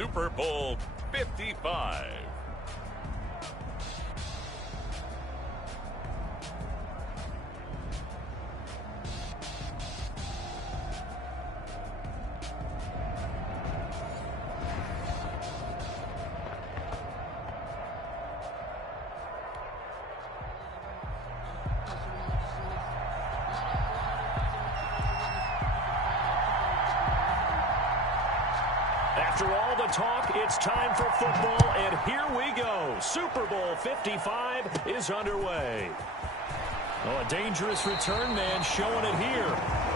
Super Bowl 55. After all the talk, it's time for football, and here we go. Super Bowl 55 is underway. Oh, a dangerous return man showing it here.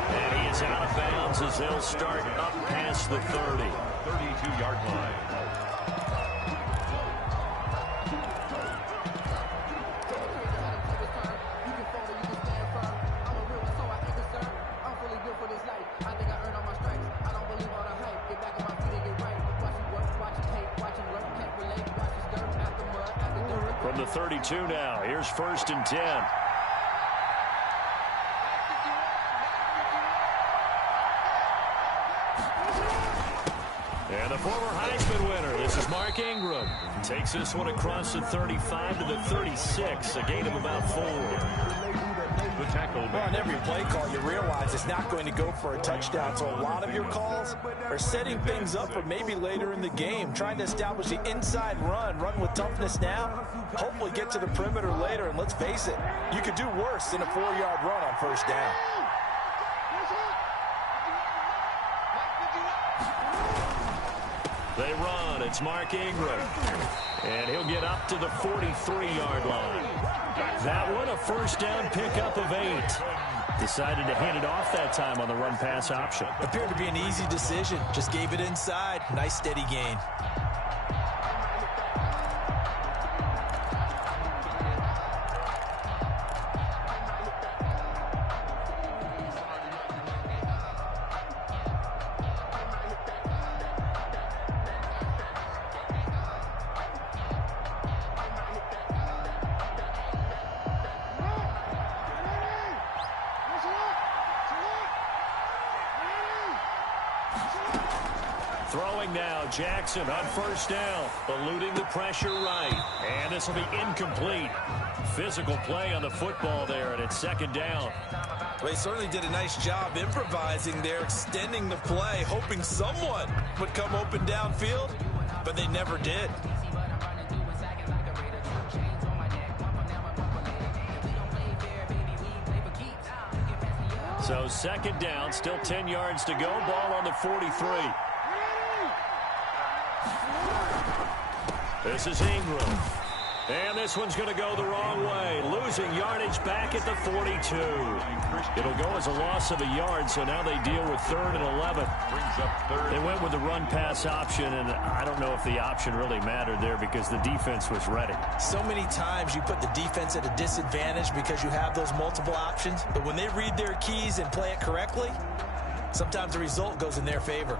And he is out of bounds as they'll start up past the 30. 32-yard line. From the 32 now, here's 1st and 10. And the former Heisman winner, this is Mark Ingram. Takes this one across the 35 to the 36, a gain of about 4. The tackle. Well, on every play call, you realize it's not going to go for a touchdown. So a lot of your calls are setting things up for maybe later in the game, trying to establish the inside run with toughness now, hopefully get to the perimeter later. And let's face it, you could do worse than a 4-yard run on 1st down. They run. It's Mark Ingram. And he'll get up to the 43-yard line. That one, a 1st down pickup of 8. Decided to hand it off that time on the run-pass option. Appeared to be an easy decision. Just gave it inside. Nice, steady gain. Throwing now, Jackson on 1st down, eluding the pressure right. And this will be incomplete. Physical play on the football there, and it's 2nd down. Well, he certainly did a nice job improvising there, extending the play, hoping someone would come open downfield, but they never did. So 2nd down, still 10 yards to go, ball on the 43. This is Ingram. And this one's going to go the wrong way. Losing yardage back at the 42. It'll go as a loss of a yard, so now they deal with 3rd and 11. Brings up 3rd. They went with the run-pass option, and I don't know if the option really mattered there because the defense was ready. So many times you put the defense at a disadvantage because you have those multiple options, but when they read their keys and play it correctly, sometimes the result goes in their favor.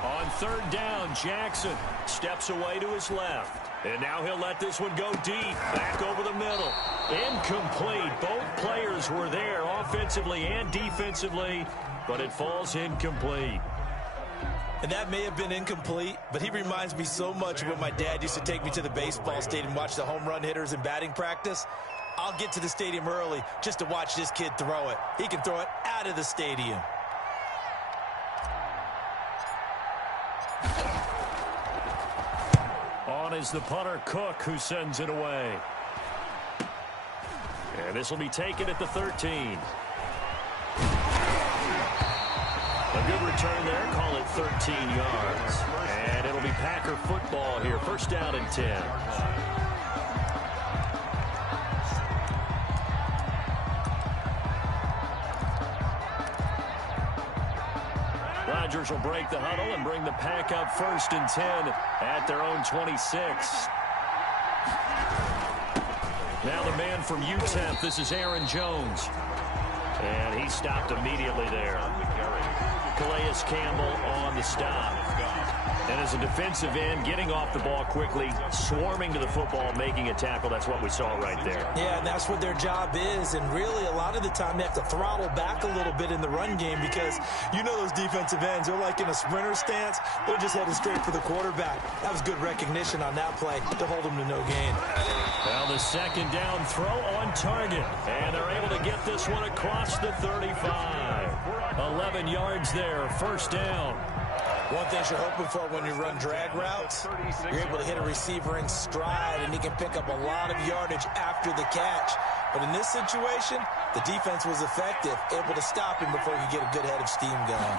On 3rd down, Jackson steps away to his left. And now he'll let this one go deep, back over the middle. Incomplete. Both players were there offensively and defensively, but it falls incomplete. And that may have been incomplete, but he reminds me so much of when my dad used to take me to the baseball stadium and watch the home run hitters in batting practice. I'll get to the stadium early just to watch this kid throw it. He can throw it out of the stadium. On is the punter, Cook, who sends it away. And this will be taken at the 13. A good return there. Call it 13 yards. And it'll be Packer football here. 1st down and 10. Rodgers will break the huddle and bring the Pack up 1st and 10 at their own 26. Now the man from UTEP, this is Aaron Jones. And he stopped immediately there. Calais Campbell on the stop. And as a defensive end, getting off the ball quickly, swarming to the football, making a tackle, that's what we saw right there. Yeah, and that's what their job is. And really, a lot of the time, they have to throttle back a little bit in the run game because you know those defensive ends, they're like in a sprinter stance. They're just headed straight for the quarterback. That was good recognition on that play to hold them to no gain. Well, the second down throw on target. And they're able to get this one across the 35. 11 yards there, first down. One thing you're hoping for when you run drag routes, you're able to hit a receiver in stride, and he can pick up a lot of yardage after the catch. But in this situation, the defense was effective, able to stop him before he could get a good head of steam going.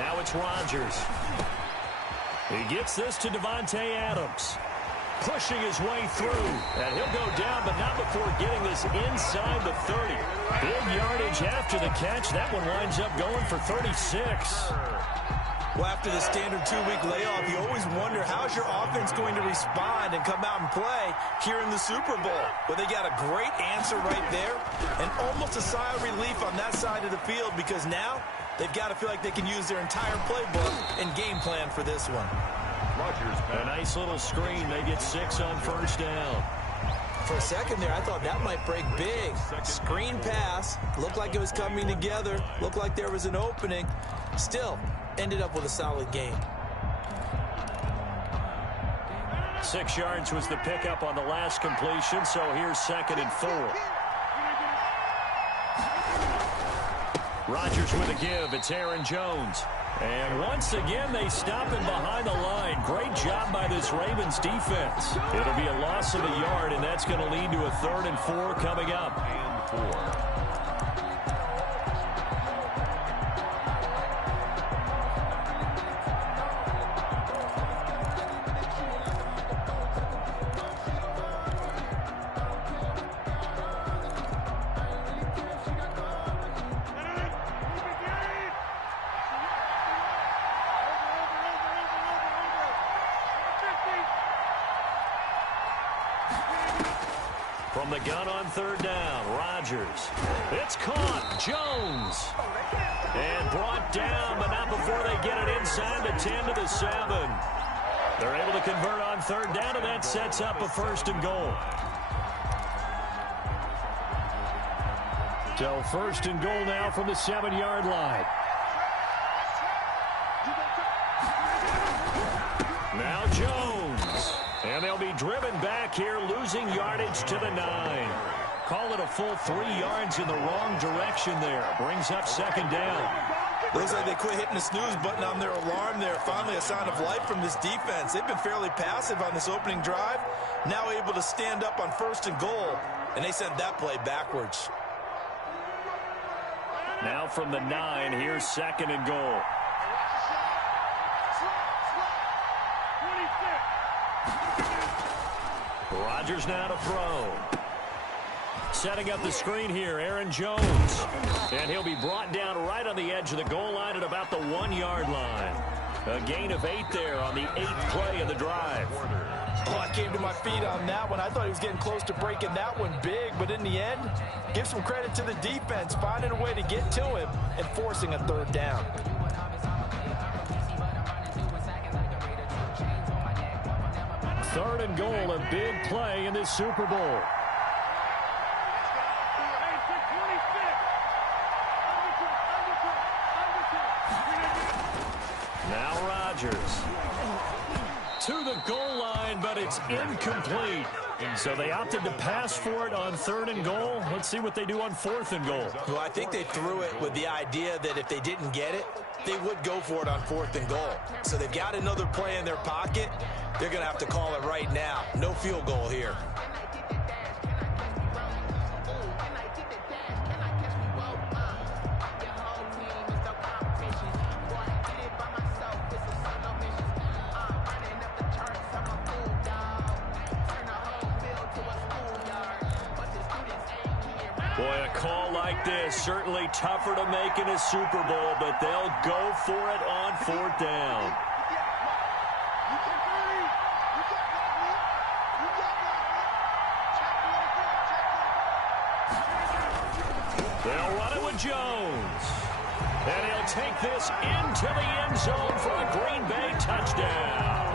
Now it's Rodgers. He gets this to Devontae Adams. Pushing his way through. And he'll go down, but not before getting this inside the 30. Big yardage after the catch. That one winds up going for 36. Well, after the standard 2-week layoff, you always wonder how's your offense going to respond and come out and play here in the Super Bowl. Well, they got a great answer right there and almost a sigh of relief on that side of the field because now they've got to feel like they can use their entire playbook and game plan for this one. A nice little screen. They get 6 on first down. For a second there, I thought that might break big. Screen pass. Looked like it was coming together. Looked like there was an opening. Still, ended up with a solid game. 6 yards was the pickup on the last completion, so here's 2nd and 4. Rodgers with a give. It's Aaron Jones. And once again, they stop him behind the line. Great job by this Ravens defense. It'll be a loss of a yard, and that's going to lead to a 3rd and 4 coming up. And 4. From the gun on 3rd down, Rodgers. It's caught. Jones. And brought down, but not before they get it inside the 10 to the 7. They're able to convert on 3rd down, and that sets up a 1st and goal. So 1st and goal now from the 7-yard line. Now Jones. And they'll be driven back here, losing yardage to the 9. Call it a full 3 yards in the wrong direction there. Brings up 2nd down. Looks like they quit hitting the snooze button on their alarm there. Finally a sign of life from this defense. They've been fairly passive on this opening drive. Now able to stand up on 1st and goal. And they sent that play backwards. Now from the 9, here's 2nd and goal. Rodgers now to throw. Setting up the screen here, Aaron Jones. And he'll be brought down right on the edge of the goal line at about the 1-yard line. A gain of 8 there on the 8th play of the drive. Oh, I came to my feet on that one. I thought he was getting close to breaking that one big, but in the end, give some credit to the defense, finding a way to get to him and forcing a 3rd down. 3rd and goal, a big play in this Super Bowl. Now Rodgers. To the goal line, but it's incomplete. So they opted to pass for it on 3rd and goal. Let's see what they do on 4th and goal. Well, I think they threw it with the idea that if they didn't get it, they would go for it on 4th and goal. So they've got another play in their pocket. They're going to have to call it right now. No field goal here. Boy, a call like this, certainly tougher to make in a Super Bowl, but they'll go for it on 4th down. They'll run it with Jones. And he'll take this into the end zone for a Green Bay touchdown.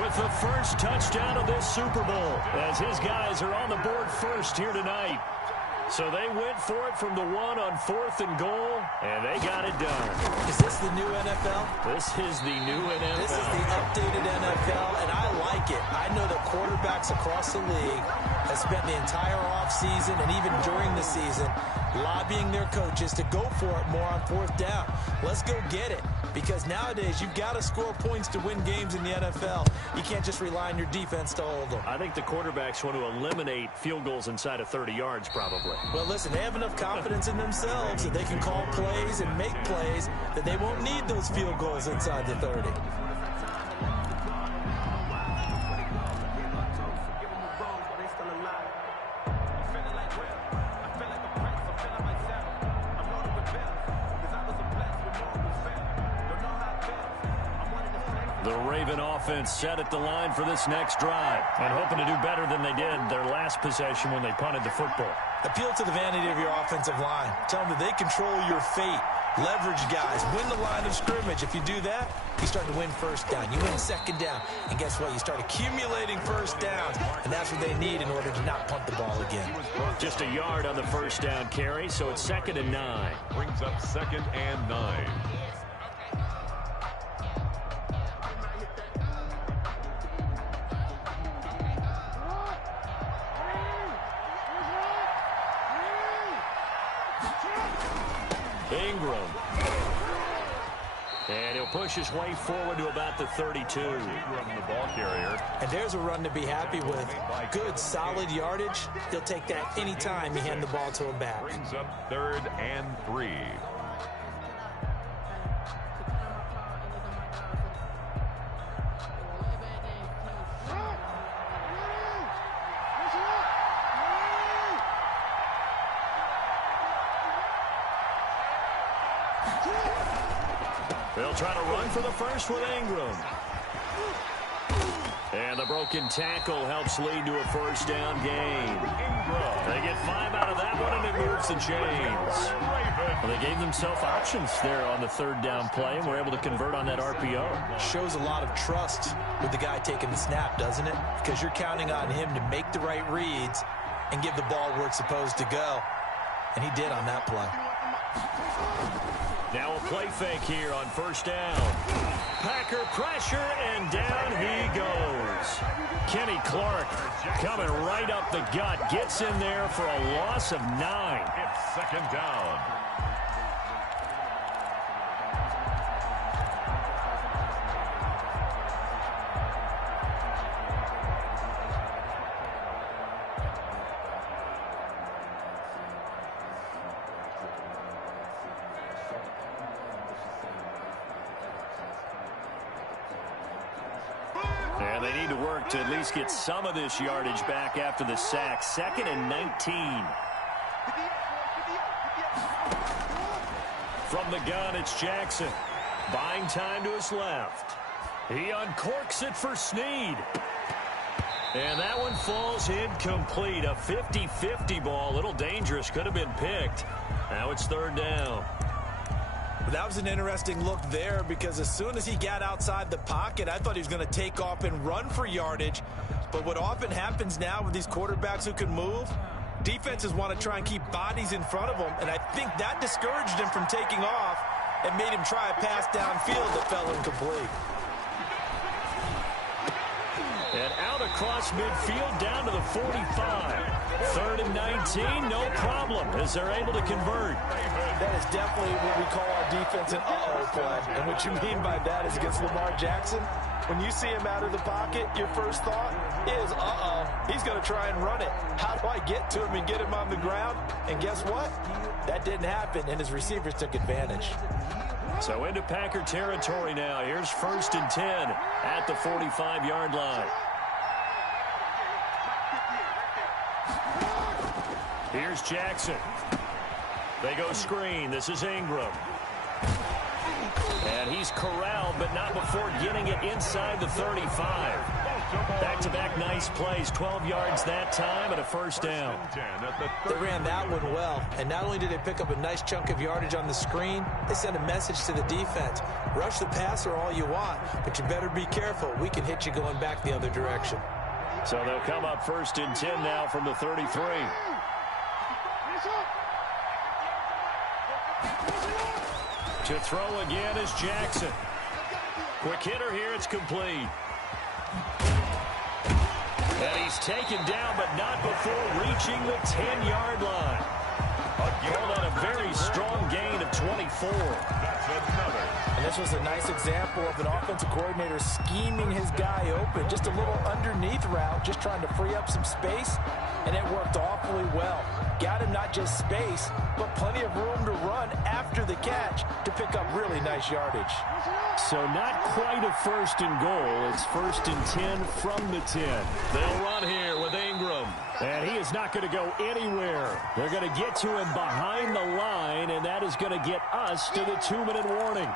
With the first touchdown of this Super Bowl, as his guys are on the board first here tonight. So they went for it from the 1 on 4th and goal, and they got it done. Is this the new NFL? This is the new NFL. This is the updated NFL, and I like it. I know that quarterbacks across the league have spent the entire offseason and even during the season lobbying their coaches to go for it more on 4th down. Let's go get it. Because nowadays, you've got to score points to win games in the NFL. You can't just rely on your defense to hold them. I think the quarterbacks want to eliminate field goals inside of 30 yards, probably. Well, listen, they have enough confidence in themselves that they can call plays and make plays that they won't need those field goals inside the 30. The Raven offense set at the line for this next drive and hoping to do better than they did their last possession when they punted the football. Appeal to the vanity of your offensive line. Tell them that they control your fate. Leverage guys. Win the line of scrimmage. If you do that, you start to win first down. You win 2nd down. And guess what? You start accumulating first downs. And that's what they need in order to not punt the ball again. Just a yard on the first down carry, so it's 2nd and 9. Brings up 2nd and 9. Ingram. And he'll push his way forward to about the 32. Ingram, the ball carrier. And there's a run to be happy with. Good, solid yardage. He'll take that anytime you hand the ball to him back. Brings up 3rd and 3. They'll try to run for the first with Ingram. And the broken tackle helps lead to a first down gain. They get 5 out of that one, and it moves the chains. Well, they gave themselves options there on the 3rd down play, and were able to convert on that RPO. Shows a lot of trust with the guy taking the snap, doesn't it? Because you're counting on him to make the right reads and give the ball where it's supposed to go. And he did on that play. Now a play fake here on first down. Packer pressure, and down he goes. Kenny Clark coming right up the gut. Gets in there for a loss of 9. It's 2nd down. And they need to work to at least get some of this yardage back after the sack. 2nd and 19. From the gun, it's Jackson. Buying time to his left. He uncorks it for Snead. And that one falls incomplete. A 50-50 ball. A little dangerous. Could have been picked. Now it's 3rd down. That was an interesting look there because as soon as he got outside the pocket, I thought he was going to take off and run for yardage. But what often happens now with these quarterbacks who can move, defenses want to try and keep bodies in front of them, and I think that discouraged him from taking off and made him try a pass downfield that fell incomplete. And out across midfield down to the 45. 3rd and 19, no problem, as they're able to convert. That is definitely what we call our defense an uh-oh play. And what you mean by that is against Lamar Jackson, when you see him out of the pocket, your first thought is, uh-oh, he's going to try and run it. How do I get to him and get him on the ground? And guess what? That didn't happen, and his receivers took advantage. So into Packer territory now. Here's 1st and 10 at the 45-yard line. Here's Jackson. They go screen. This is Ingram. And he's corralled, but not before getting it inside the 35. Back-to-back nice plays, 12 yards that time and a first down. They ran that one well, and not only did they pick up a nice chunk of yardage on the screen, they sent a message to the defense. Rush the passer all you want, but you better be careful. We can hit you going back the other direction. So they'll come up 1st and 10 now from the 33. To throw again is Jackson. Quick hitter here, it's complete. And he's taken down, but not before reaching the 10-yard line. Call that a very strong gain of 24. That's another. And this was a nice example of an offensive coordinator scheming his guy open. Just a little underneath route, just trying to free up some space, and it worked awfully well. Got him not just space, but plenty of room to run after the catch to pick up really nice yardage. So not quite a 1st and goal. It's 1st and 10 from the 10. They'll run here with Ingram. And he is not going to go anywhere. They're going to get to him behind the line, and that is going to get us to the 2-minute warning.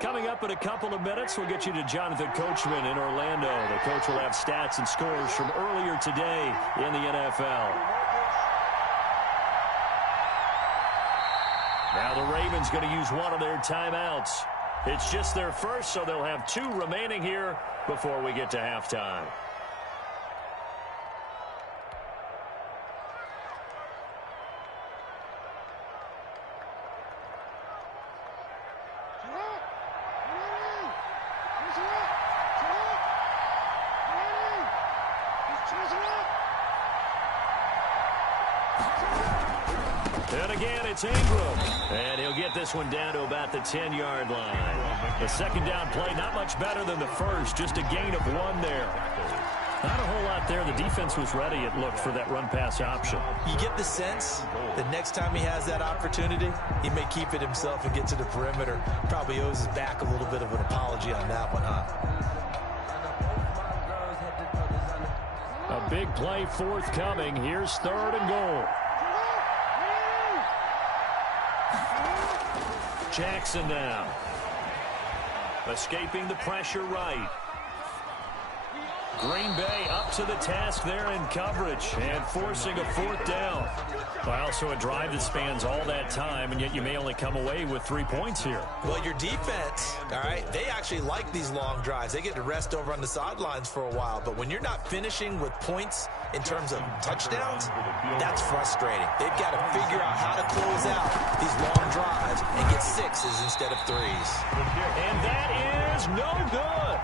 Coming up in a couple of minutes, we'll get you to Jonathan Coachman in Orlando. The coach will have stats and scores from earlier today in the NFL. Now the Ravens going to use one of their timeouts. It's just their first, so they'll have 2 remaining here before we get to halftime. And again, it's Ingram. And he'll get this one down to about the 10-yard line. The second down play, not much better than the first. Just a gain of 1 there. Not a whole lot there. The defense was ready, it looked, for that run-pass option. You get the sense that next time he has that opportunity, he may keep it himself and get to the perimeter. Probably owes his back a little bit of an apology on that one, huh? A big play forthcoming. Here's 3rd and goal. Jackson now. Escaping the pressure right. Green Bay up to the task there in coverage and forcing a 4th down. Well, so a drive that spans all that time, and yet you may only come away with 3 points here. Well, your defense, all right, they actually like these long drives. They get to rest over on the sidelines for a while. But when you're not finishing with points in terms of touchdowns, that's frustrating. They've got to figure out how to close out these long drives and get 6s instead of 3s. And that is no good.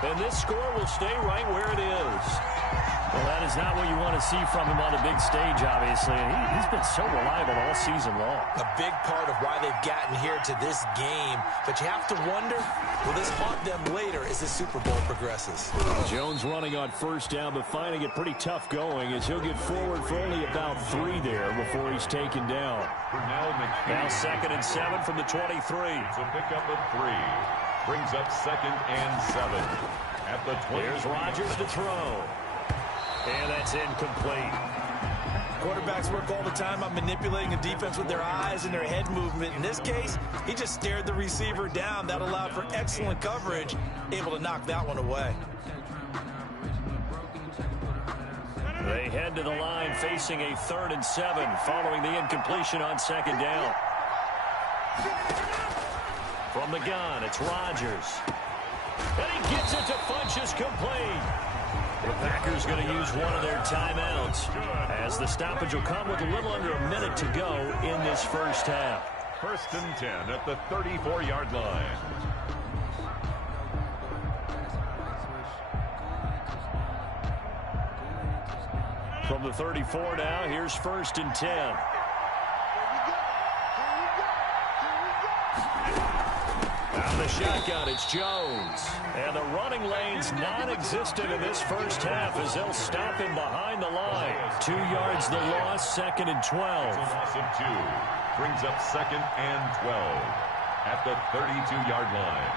And this score will stay right where it is. Well, that is not what you want to see from him on the big stage, obviously. He's been so reliable all season long. A big part of why they've gotten here to this game. But you have to wonder, will this haunt them later as the Super Bowl progresses? Jones running on 1st down, but finding it pretty tough going as he'll get forward for only about 3 there before he's taken down. Now 2nd and 7 from the 23. It's a pickup of 3. Brings up 2nd and 7. At the 20. Here's Rodgers to throw. And that's incomplete. Quarterbacks work all the time on manipulating a defense with their eyes and their head movement. In this case, he just stared the receiver down. That allowed for excellent coverage, able to knock that one away. They head to the line facing a 3rd and 7 following the incompletion on 2nd down. From the gun, it's Rodgers. And he gets it to Funchess complete. The Packers going to use one of their timeouts as the stoppage will come with a little under a minute to go in this first half. 1st and 10 at the 34-yard line. From the 34 now, here's 1st and 10. Out of the shotgun, it's Jones. And the running lane's non-existent in this first half as they'll stop him behind the line. 2 yards the loss, 2nd and 12. It's a loss of 2. Brings up 2nd and 12. at the 32-yard line.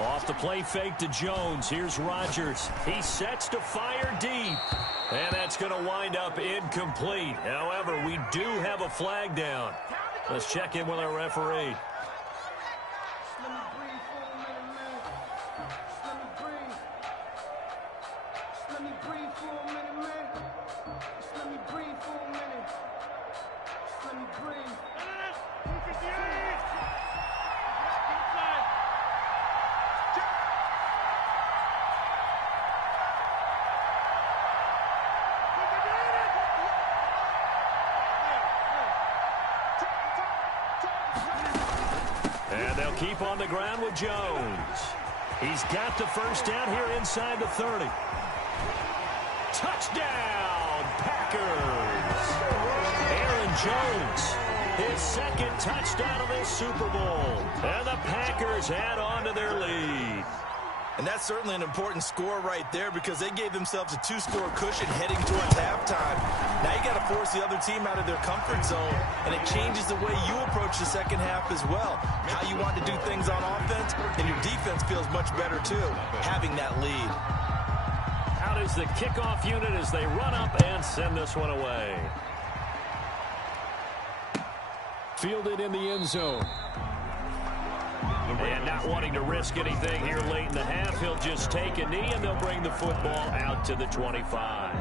Off the play fake to Jones. Here's Rodgers. He sets to fire deep. And that's going to wind up incomplete. However, we do have a flag down. Let's check in with our referee. And they'll keep on the ground with Jones. He's got the first down here inside the 30. Touchdown, Packers! Aaron Jones, his second touchdown of this Super Bowl. And the Packers add on to their lead. And that's certainly an important score right there because they gave themselves a 2-score cushion heading towards halftime. Now you got to force the other team out of their comfort zone, and it changes the way you approach the second half as well. How you want to do things on offense, and your defense feels much better too, having that lead. Out is the kickoff unit as they run up and send this one away. Fielded in the end zone. And not wanting to risk anything here late in the half, he'll just take a knee, and they'll bring the football out to the 25.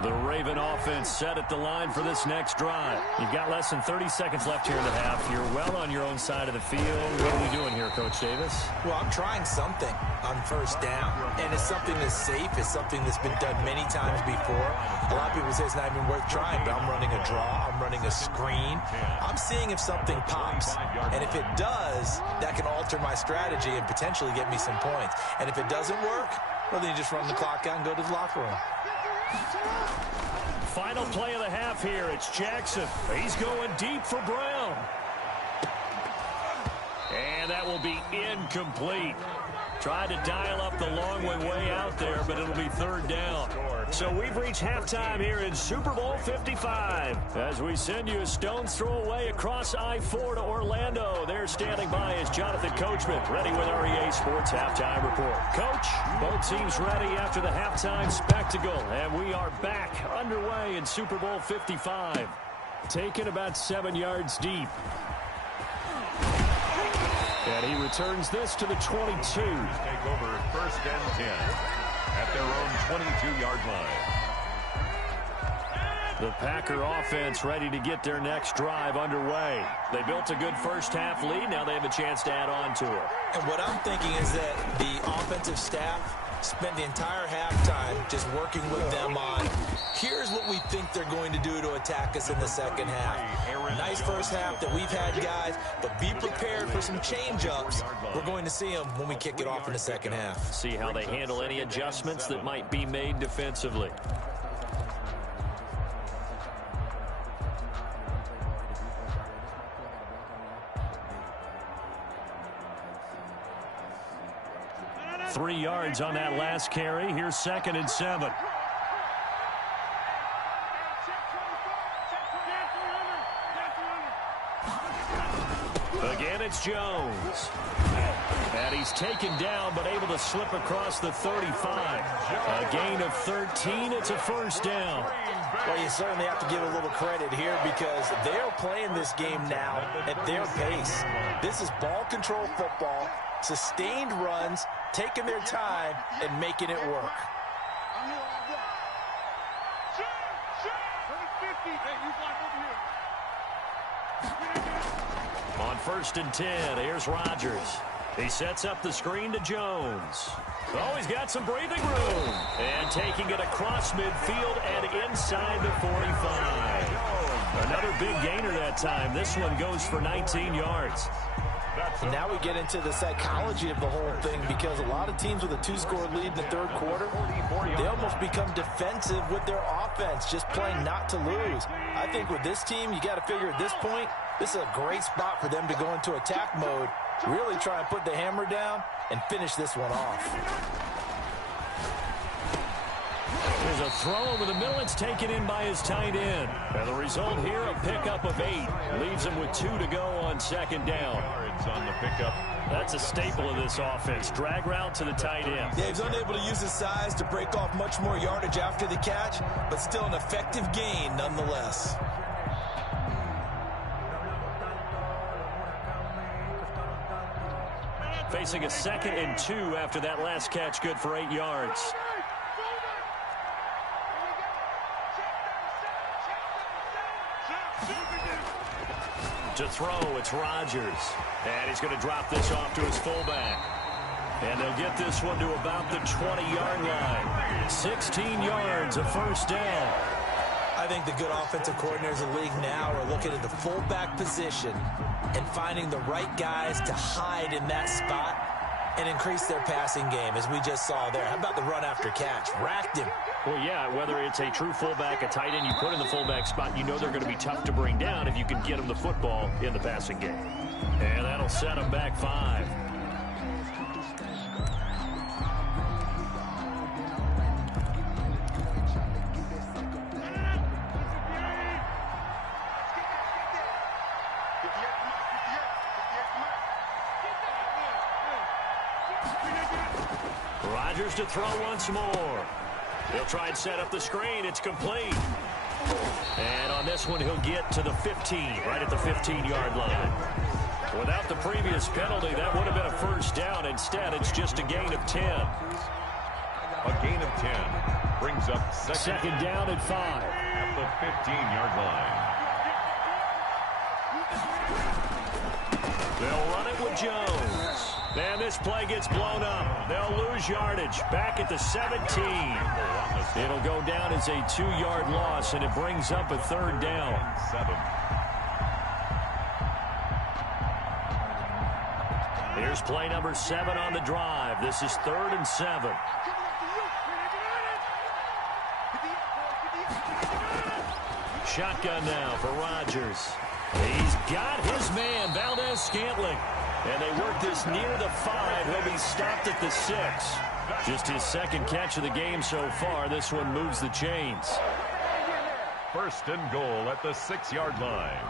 The Raven offense set at the line for this next drive. You've got less than 30 seconds left here in the half. You're well on your own side of the field. What are we doing here, Coach Davis? Well, I'm trying something on first down, and it's something that's safe. It's something that's been done many times before. A lot of people say it's not even worth trying, but I'm running a draw. I'm running a screen. I'm seeing if something pops, and if it does, that can alter my strategy and potentially get me some points. And if it doesn't work, well, then you just run the clock out and go to the locker room. Final play of the half here. It's Jackson. He's going deep for Brown. And that will be incomplete. Tried to dial up the long way out there, but it'll be third down. So we've reached halftime here in Super Bowl 55. As we send you a stone's throw away across I-4 to Orlando. There standing by is Jonathan Coachman, ready with our EA Sports Halftime Report. Coach, both teams ready after the halftime spectacle. And we are back underway in Super Bowl 55. Taken about 7 yards deep. And he returns this to the 22. Take over first and 10 at their own 22-yard line. The Packer offense ready to get their next drive underway. They built a good first half lead. Now they have a chance to add on to it. And what I'm thinking is that the offensive staff spent the entire halftime just working with them on, here's what we think they're going to do to attack us in the second half. Nice first half that we've had, guys, but be prepared for some change-ups. We're going to see them when we kick it off in the second half. See how they handle any adjustments that might be made defensively. Three yards on that last carry. Here's 2nd and 7. Again, it's Jones. And he's taken down, but able to slip across the 35. A gain of 13. It's a first down. Well, you certainly have to give a little credit here because they're playing this game now at their pace. This is ball control football, sustained runs, taking their time and making it work. On 1st and 10, here's Rodgers. He sets up the screen to Jones. Oh, he's got some breathing room. And taking it across midfield and inside the 45. Another big gainer that time. This one goes for 19 yards. And now we get into the psychology of the whole thing because a lot of teams with a 2-score lead in the third quarter, they almost become defensive with their offense, just playing not to lose. I think with this team, you got to figure at this point, this is a great spot for them to go into attack mode, really try and put the hammer down and finish this one off. There's a throw over the middle. It's taken in by his tight end. And the result here, a pickup of 8. Leaves him with 2 to go on second down. It's on the pickup. That's a staple of this offense. Drag route to the tight end. Yeah, he's unable to use his size to break off much more yardage after the catch, but still an effective gain nonetheless. Facing a 2nd and 2 after that last catch, good for 8 yards. To throw, it's Rodgers. And he's going to drop this off to his fullback. And they'll get this one to about the 20-yard line. 16 yards, a first down. I think the good offensive coordinators in the league now are looking at the fullback position and finding the right guys to hide in that spot and increase their passing game, as we just saw there. How about the run after catch? Racked him. Well, yeah, whether it's a true fullback, a tight end you put in the fullback spot, you know they're going to be tough to bring down if you can get them the football in the passing game. And that'll set them back 5. Rodgers to throw once more. He'll try and set up the screen. It's complete. And on this one, he'll get to the 15, right at the 15-yard line. Without the previous penalty, that would have been a first down. Instead, it's just a gain of 10. A gain of 10 brings up second down at 5. At the 15-yard line. They'll run it with Jones. And this play gets blown up. They'll lose yardage. Back at the 17. It'll go down as a 2-yard loss, and it brings up a third down. 7. Here's play number 7 on the drive. This is 3rd and 7. Shotgun now for Rodgers. He's got his man, Valdez-Scantling. And they work this near the 5. He'll be stopped at the 6. Just his 2nd catch of the game so far. This one moves the chains. 1st and goal at the 6-yard line.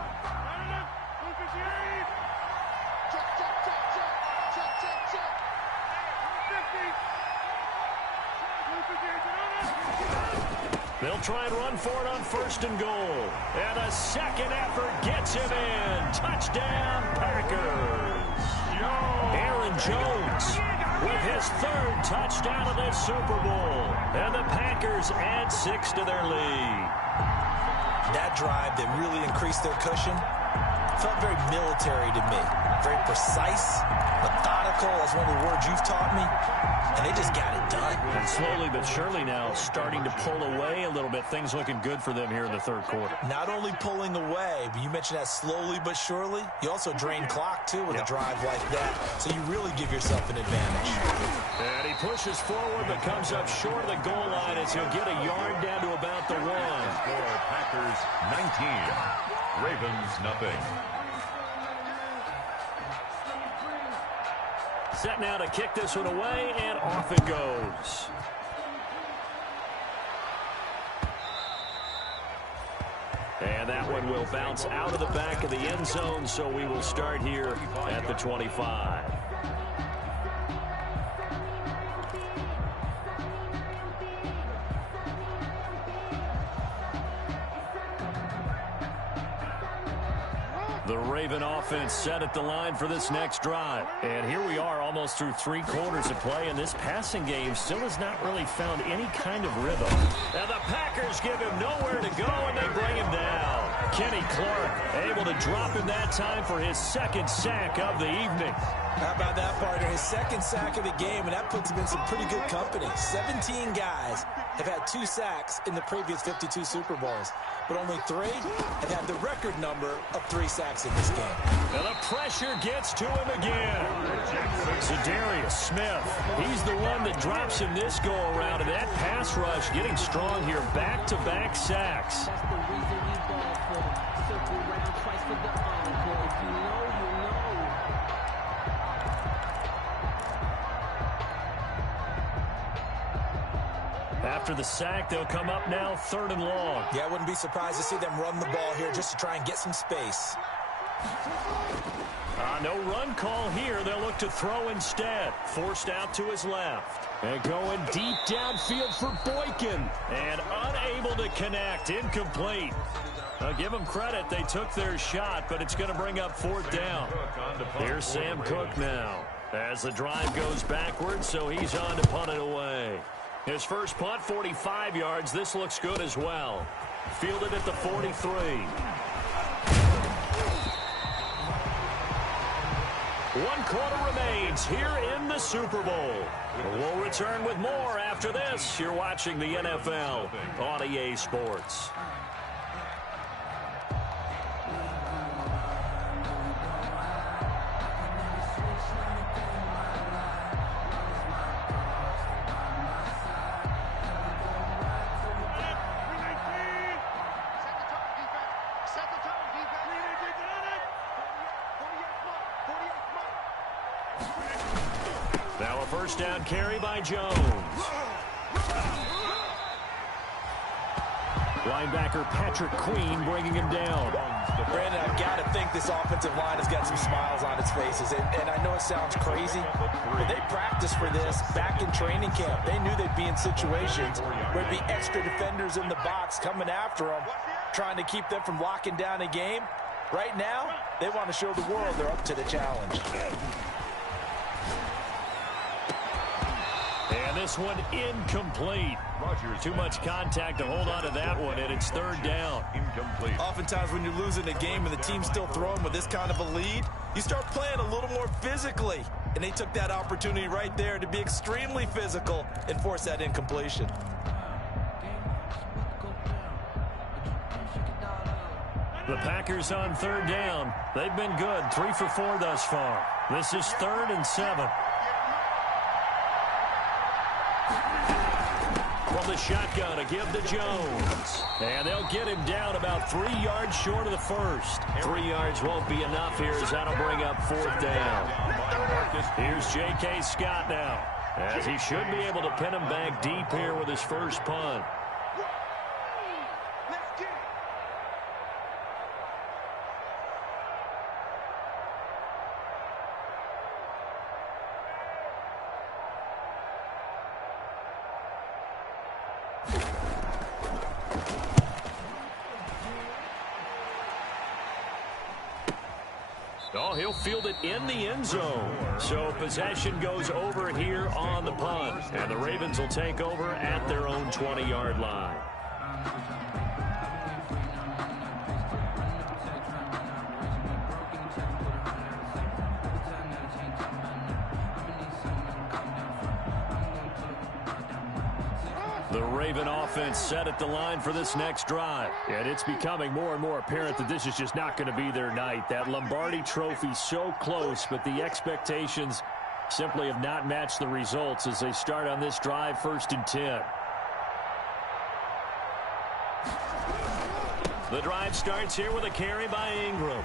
They'll try and run for it on 1st and goal. And a second effort gets him in. Touchdown, Packers. Aaron Jones with his 3rd touchdown of this Super Bowl. And the Packers add 6 to their lead. That drive that really increased their cushion felt very military to me. Very precise, methodical, that's one of the words you've taught me. And they just got it done. And slowly but surely now starting to pull away a little bit. Things looking good for them here in the 3rd quarter. Not only pulling away, but you mentioned that slowly but surely. You also drain clock, too, with a drive like that. So you really give yourself an advantage. And he pushes forward but comes up short of the goal line as he'll get a yard down to about the 1. Score Packers 19. Ravens nothing. Set now to kick this one away, and off it goes. And that one will bounce out of the back of the end zone, so we will start here at the 25. The Raven offense set at the line for this next drive. And here we are almost through 3 quarters of play, and this passing game still has not really found any kind of rhythm. And the Packers give him nowhere to go, and they bring him down. Kenny Clark able to drop him that time for his 2nd sack of the evening. How about that, partner? His 2nd sack of the game, and that puts him in some pretty good company. 17 guys have had 2 sacks in the previous 52 Super Bowls, but only 3 have had the record number of 3 sacks in this game. And the pressure gets to him again. Za'Darius Smith, he's the one that drops him this go-around, and that pass rush getting strong here. Back-to-back sacks. That's the reason we ball for them. Circle round twice for the encore. If you know, you know. After the sack, they'll come up now 3rd and long. Yeah, I wouldn't be surprised to see them run the ball here just to try and get some space. No run call here. They'll look to throw instead. Forced out to his left. And going deep downfield for Boykin. And unable to connect. Incomplete. I'll give them credit. They took their shot, but it's going to bring up 4th down. Here's Sam Cook now. As the drive goes backwards, so he's on to punt it away. His first punt, 45 yards. This looks good as well. Fielded at the 43. One quarter remains here in the Super Bowl. We'll return with more after this. You're watching the NFL on EA Sports. Now a first down carry by Jones. Linebacker Patrick Queen bringing him down. Brandon, I've got to think this offensive line has got some smiles on its faces. And I know it sounds crazy, but they practiced for this back in training camp. They knew they'd be in situations where there'd be extra defenders in the box coming after them, trying to keep them from locking down a game. Right now, they want to show the world they're up to the challenge. And this one incomplete. Too much contact to hold on to that one, and it's 3rd down. Incomplete. Oftentimes when you're losing a game and the team's still throwing with this kind of a lead, you start playing a little more physically. And they took that opportunity right there to be extremely physical and force that incompletion. The Packers on 3rd down. They've been good, 3 for 4 thus far. This is 3rd and 7. From the shotgun, a give to Jones. And they'll get him down about 3 yards short of the first. 3 yards won't be enough here as that'll bring up 4th down. Here's J.K. Scott now, as he should be able to pin him back deep here with his first punt. Oh, he'll field it in the end zone. So possession goes over here on the punt. And the Ravens will take over at their own 20-yard line. The Raven offense set at the line for this next drive. And it's becoming more and more apparent that this is just not going to be their night. That Lombardi Trophy so close, but the expectations simply have not matched the results as they start on this drive 1st and 10. The drive starts here with a carry by Ingram.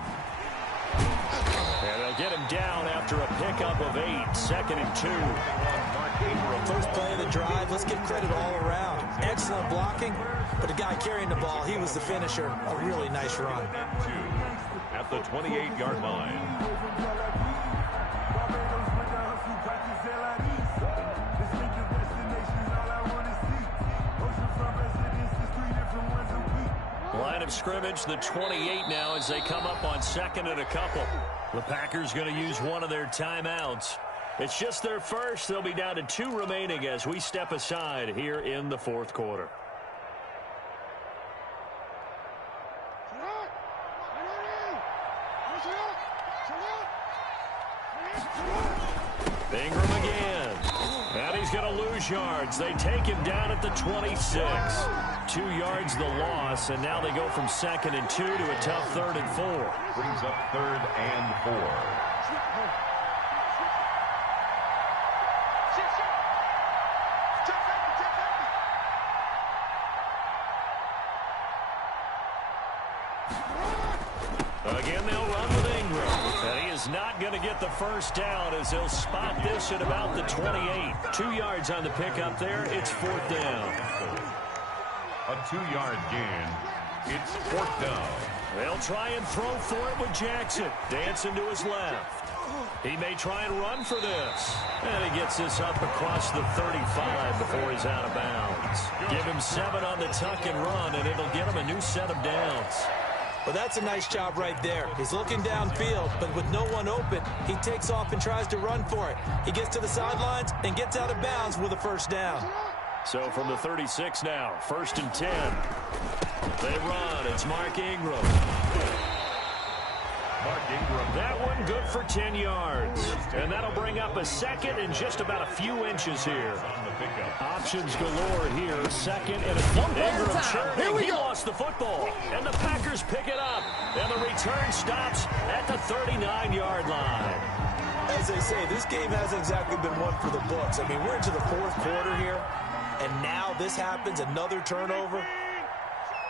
And they'll get him down after a pickup of 8, 2nd and 2. First play of the drive, let's give credit all around. Excellent blocking, but the guy carrying the ball, he was the finisher. A really nice run. At the 28-yard line. Line of scrimmage, the 28 now as they come up on 2nd and a couple. The Packers going to use one of their timeouts. It's just their first. They'll be down to 2 remaining as we step aside here in the 4th quarter. Ingram again. And he's going to lose yards. They take him down at the 26. 2 yards the loss, and now they go from 2nd and 2 to a tough 3rd and 4. Brings up 3rd and 4. Again, they'll run with Ingram. And he is not going to get the first down as he'll spot this at about the 28. 2 yards on the pickup there. It's 4th down. A 2-yard gain. It's 4th down. They'll try and throw for it with Jackson. Dancing to his left. He may try and run for this. And he gets this up across the 35 before he's out of bounds. Give him 7 on the tuck and run, and it'll get him a new set of downs. Well, that's a nice job right there. He's looking downfield, but with no one open, he takes off and tries to run for it. He gets to the sidelines and gets out of bounds with a first down. So from the 36 now, 1st and 10. They run. It's Mark Ingram. Mark Ingram. That one good for 10 yards. And that'll bring up a second and just about a few inches here. Options galore here. 2nd and a Ingram churning. He lost the football. And the Packers pick it up. And the return stops at the 39-yard line. As they say, this game hasn't exactly been one for the books. I mean, we're into the 4th quarter here. And now this happens, another turnover.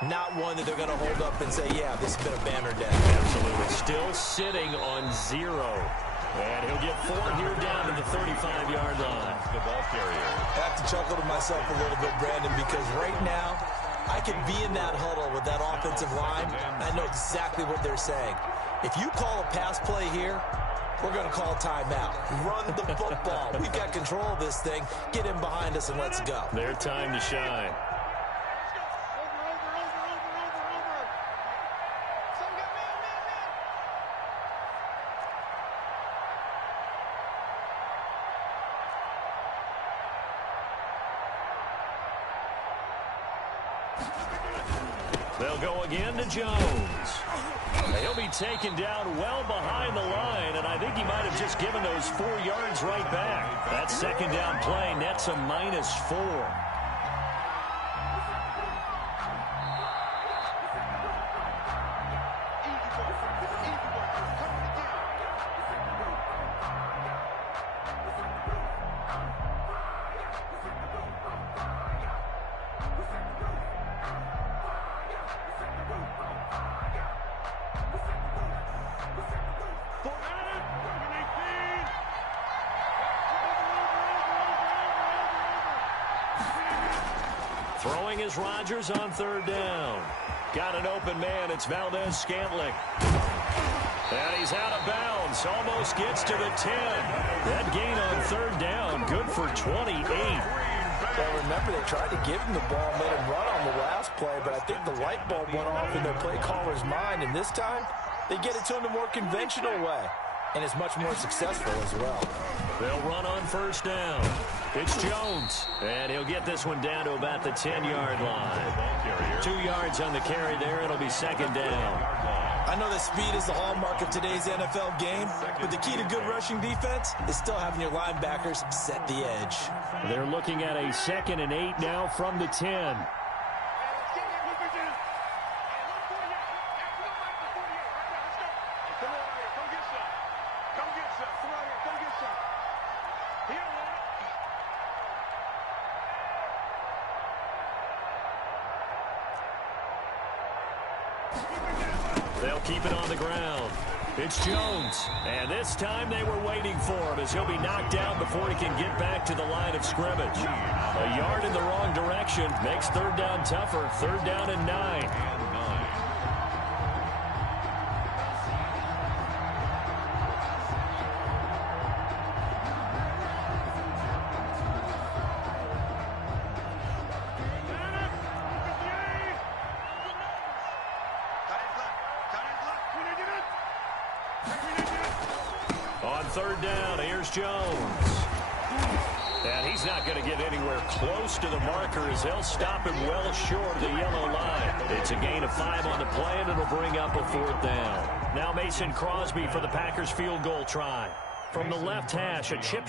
Not one that they're going to hold up and say, yeah, this has been a banner day. Absolutely. Still sitting on 0. And he'll get 4 here down to the 35-yard line. The ball carrier. I have to chuckle to myself a little bit, Brandon, because right now I could be in that huddle with that offensive line. I know exactly what they're saying. If you call a pass play here, we're going to call timeout. Run the football. We've got control of this thing. Get in behind us and let's go. Their time to shine. They'll go again to Jones. He'll be taken down well behind the line, and I think he might have just given those 4 yards right back. That 2nd down play nets a -4. Throwing is Rodgers on 3rd down. Got an open man. It's Valdez-Scantling. And he's out of bounds. Almost gets to the 10. That gain on 3rd down. Good for 28. Well, remember, they tried to give him the ball and let him run on the last play, but I think the light bulb went off in their play caller's mind, and this time they get it to him the more conventional way, and it's much more successful as well. They'll run on 1st down. It's Jones, and he'll get this one down to about the 10-yard line. 2 yards on the carry there. It'll be 2nd down. I know that speed is the hallmark of today's NFL game, but the key to good rushing defense is still having your linebackers set the edge. They're looking at a 2nd and 8 now from the 10. They'll keep it on the ground. It's Jones. And this time they were waiting for him as he'll be knocked down before he can get back to the line of scrimmage. A yard in the wrong direction makes 3rd down tougher. 3rd down and 9. On 3rd down, here's Jones. And he's not going to get anywhere close to the marker as they'll stop him well short of the yellow line. It's a gain of 5 on the play, and it'll bring up a 4th down. Now Mason Crosby for the Packers field goal try. From the left hash, a chip